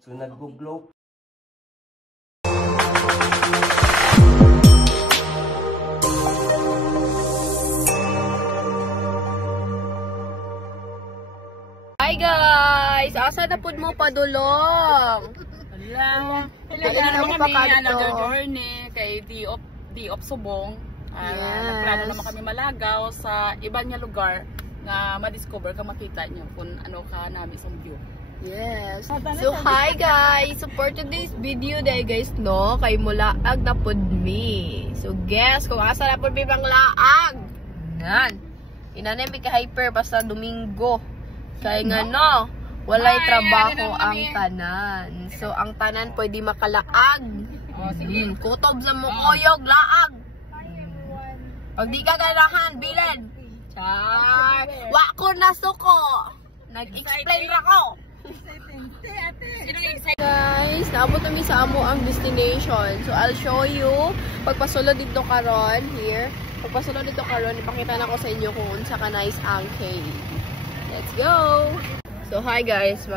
So nag-glow. Hi guys! Asa na po mo padulong? Hello! Hello mo pa kadto. Journey kay Di of Subong. Nagplano naman kami malagaw sa iba niya lugar na ma-discover ka makita niyo kung ano ka namin sa view. Yes. So hi guys! So for today's video day guys no, kay mulaag na pod mi. So guess kung asa na pod mi pang laag. Nan. Inanay mi ka hyper basta Domingo. Kaya nga no, walay trabaho ang tanan. So ang tanan pwede makalaag. Kutob sa mukoyog laag. Pag di ka ganahan, bilad. Char. Wa ko na suko. Nag-explain ra ko. Guys, naabot kami sa amo ang destination. So I'll show you pagpasulod dito karon here. Pagpasulod dito karon, ipakita na ko sa inyo kung unsa ka nice ang cave. Let's go! So hi guys,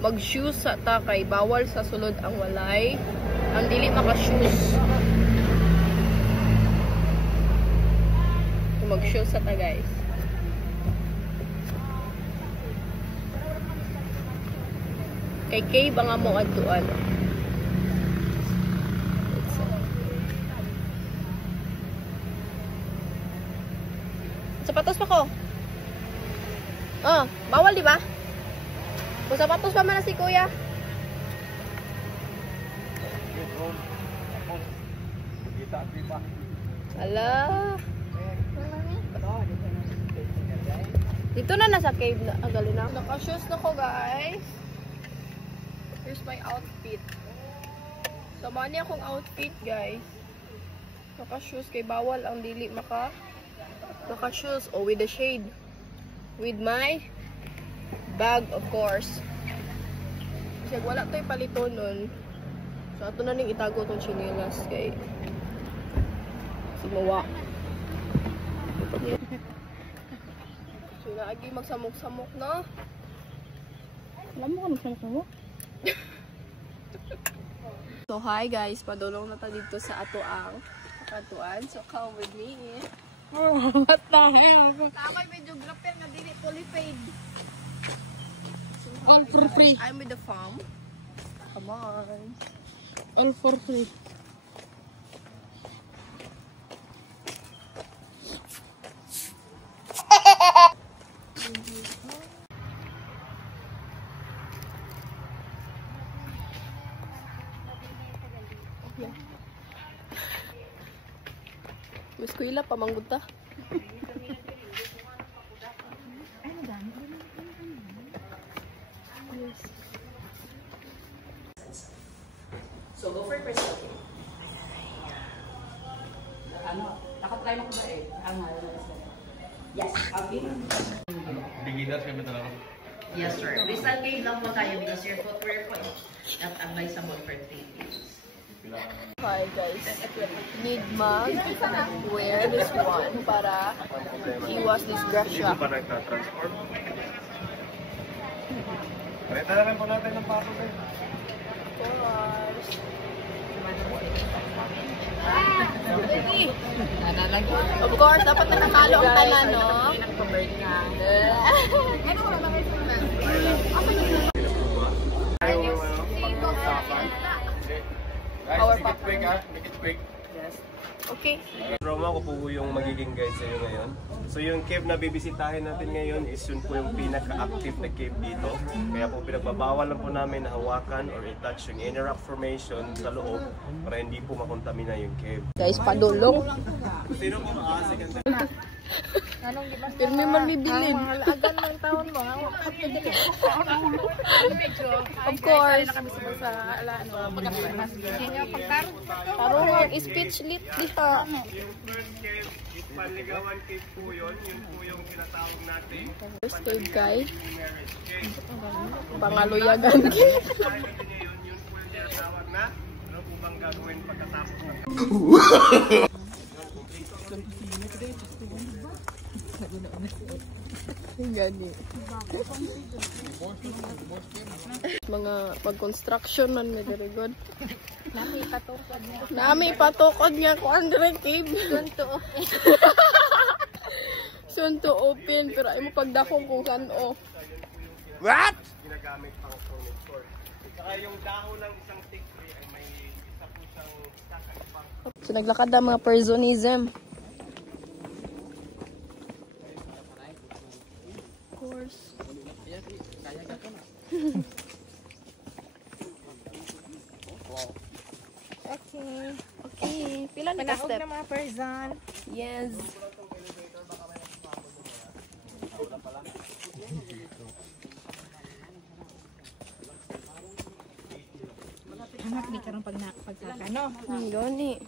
mag-shoes sa ta kay bawal sa sulod ang walay. Ang dili maka-shoes. So mag-shoes sa ta guys. Kay cave ang amo adtuan. Sapatos pa ko. Oh, bawal di ba? Kung sapatos pa man na si kuya. Ala. Dito na nasa cave na. Ang galing na. Naka-shoes na ko guys. Here's my outfit. So, mani akong outfit guys. Naka-shoes kay bawal ang dili maka-shoes. Oh, with the shade. With my bag, of course. Kasi wala tayo palito nun. So, ato na ning itago itong chinelas kay simawa. So, naagi magsamok-samok na. Alam mo kung magsamok-samok? So, hi guys. Padulong na tayo dito sa ato ang katuan. So, come with me. Oh, what the hell? Tamay videographer nga dili fully paid. All for free. I'm with the farm. Come on. All for free. Mas kuila pa manggod ta. Yes. So, go for your first okay. Ano? Nakatry mo ko ba eh? Yes. Okay. Beginners kami talaga. Yes, sir. Crystal cave lang po tayo because your footwear po is not advisable for 3 days. Hi guys. Need mag wear this one para iwas disgrasya. Pa nagka-transform. Pareta na rin po natin ng pato eh. Of course, dapat nakakalo ang tanan, no? Guys, make it quick ha. Make it quick. Yes. Okay. Roma, ako po yung magiging guide sa iyo ngayon. So yung cave na bibisitahin natin ngayon is yun po yung pinaka-active na cave dito. Kaya po pinagbabawal lang po namin na hawakan or i-touch yung any rock formation sa loob para hindi po makontamina yung cave. Guys, padulong. Sino po makakasig ang Pero may manibilin. Agan ng taon mo. Of course. Parang speech-lit dito. First cave is Panligawan Cave po yun. Yun po yung tinatawag natin. First cave guys. Marriage cave. Pangaluyagan. Yun po yung tinatawag na ano po bang gagawin pagkatapos ng Gani. Mga pag-construction man may very good. Nami patukod nga ko Andre Cave. Soon to open pero ay mo pagdakong kung saan-o. What? Ginagamit pang furniture. Saka yung dahon ng isang teak tree ay may isa po siyang kakaibang. So naglakad na mga personism. Of course. Okay. Okay, pila na ka Panaog step? na mga person. Yes. Anak, di karong pagkaka, no? Gani.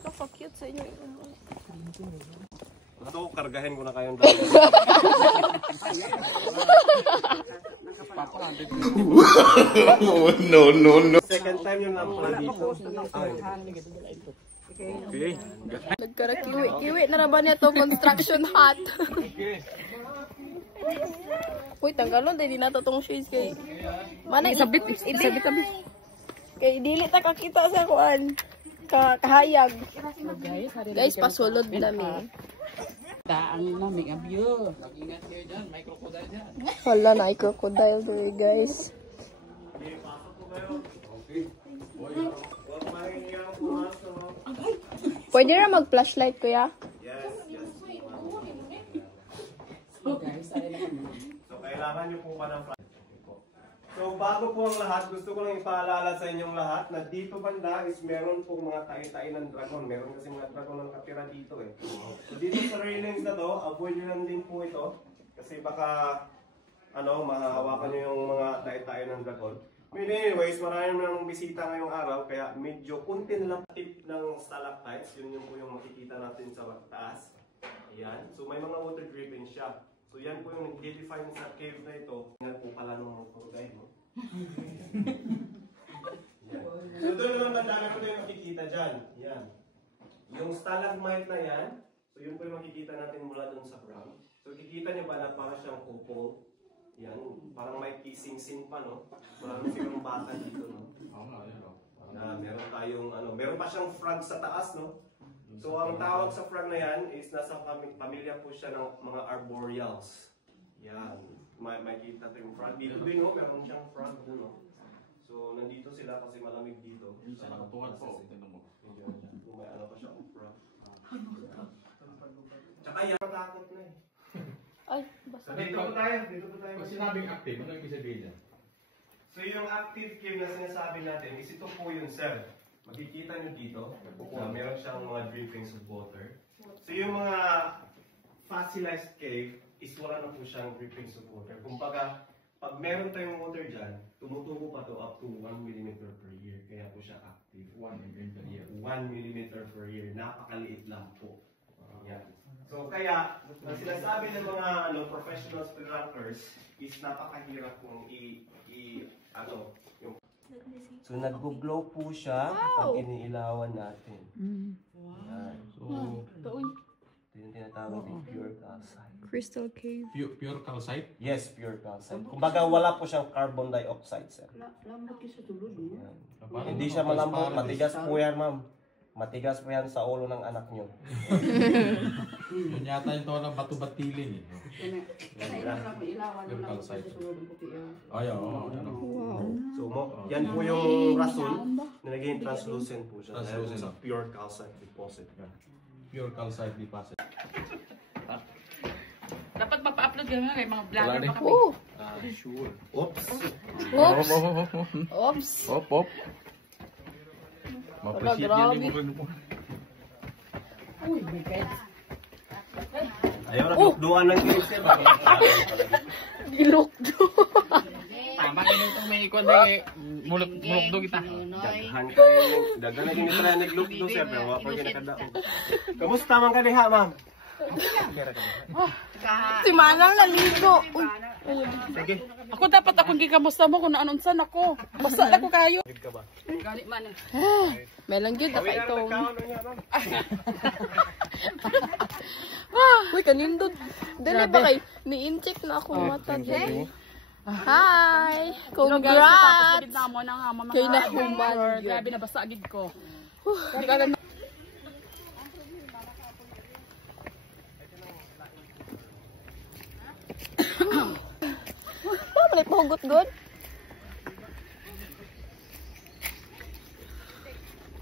So cute sa inyo. Ito, kargahin ko na kayong dahon. No. Second time yung nampala dito. Okay. Nagkara-kiwi na ba niya to construction hut? Uy, tanggalon dahil di nato tong shoes kay... Mana isabit. Kay dili ta kakita sa kuan. Kahayag. Guys, pasulod nami. Daan namin ang view. Mag-ingat kayo dyan, may crocodile dyan. Hala na, crocodile there, guys. Pwede na mag-flashlight, kuya? Yes. So, kailangan nyo po pa ng flashlight po. So, bago po ang lahat, gusto ko lang ipaalala sa inyong lahat na dito banda is meron pong mga tayo-tayo ng dragon. Meron kasi mga dragon ng katira dito eh. So, dito sa railings na to, avoid nyo lang din po ito. Kasi baka, mahahawakan nyo yung mga tayo-tayo ng dragon. Anyways, marami nang bisita ngayong araw, kaya medyo kunti na lang tip ng stalactites. Yun yung po yung makikita natin sa taas. Ayan. So, may mga water dripping siya. So, yan po yung nag-define sa cave na ito. Yan po pala ng mga crocodile, no? So, doon naman bandana ko na yung makikita dyan. Yan. Yung stalagmite na yan, so yun po yung makikita natin mula doon sa ground. So, kikita niyo ba na parang siyang couple? Yan. Parang may kissing scene pa, no? Marami silang bata dito, no? Meron tayong, meron pa siyang frog sa taas, no? So, ang tawag sa frog na yan is nasa pamilya po siya ng mga arboreals. Yan. May kita natin yung frog. Dito din, no? Meron siyang frog doon, no? So, nandito sila kasi malamig dito. Sa nakatuwan po. May pa siya ang frog. Tsaka yan, matakot na eh. Ay, basta. Dito po tayo. Pag sinabing active, ano yung sabihin niya? So, yung active cave na sinasabi natin is ito po yung cell. Makikita nyo dito, meron siyang mga drippings of water. So yung mga fossilized cave is wala na po siyang drippings of water. Kumbaga, pag meron tayong water dyan, tumutubo pa to up to 1 mm per year. Kaya po siya active. 1 mm per year. 1 mm per year. Napakaliit lang po. Yan. So kaya, ang sinasabi ng mga professional speedrunners is napakahirap kung So nag-glow po siya pag iniilawan natin. Yan. So, Ito yung tinatawag ng pure calcite. Crystal cave. pure calcite? Yes, pure calcite. Kumbaga wala po siyang carbon dioxide, sir. Yan. Hindi siya malambot, matigas po yan, ma'am. Matigas po yan sa ulo ng anak nyo. Yun yata yung tawa ng bato-batiling eh. Pure calcite. Ay, oo. So yan po yung rason na naging translucent po siya. Dahil Translucent. sa pure calcite deposit. Pure calcite deposit. Dapat mapa-upload ka nga kay mga vlogger Wala pa kami. Oh! Sure. Oops! Oops! Oops! Hop. Ma-appreciate yan yung rin po. Uy, my God. Ayaw na lukduan ng cave, sir. Gilukdo! Tama ka nito may ikon na mulukdo kita. Daghan kayo. Daghan na ganito na naglukdo, sir. Pero wala pa kinakadaog. Kamusta man ka diha, ma'am? Si Manang naligo! Uy! Sige. Ako dapat akong gikamusta mo kung naanunsan ako. Basta na ko kayo. Gid ka ba? Gali man. May lang yun, naka Kami na itong... nagkaon niya, ma'am. Uy, kanindot. Dali ba kay, ni-incheck na ako mata. Hi! Congrats! Gid na mo nang mga Kay nahuman yun. grabe na basa gid ko. Oh, malit mahugot good.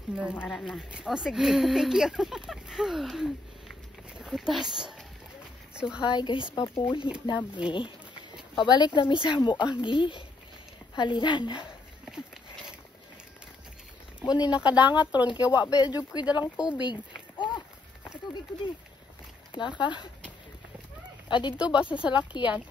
Mara na. O sige, thank you. Kutas. So, hi guys, papuli nami. Pabalik nami sa Muanggi. Haliran. Muni nakadangat ron, kaya wa ba jud ko dalang tubig. Oh, tubig ko din. Naka. Dito ba sa salakyan?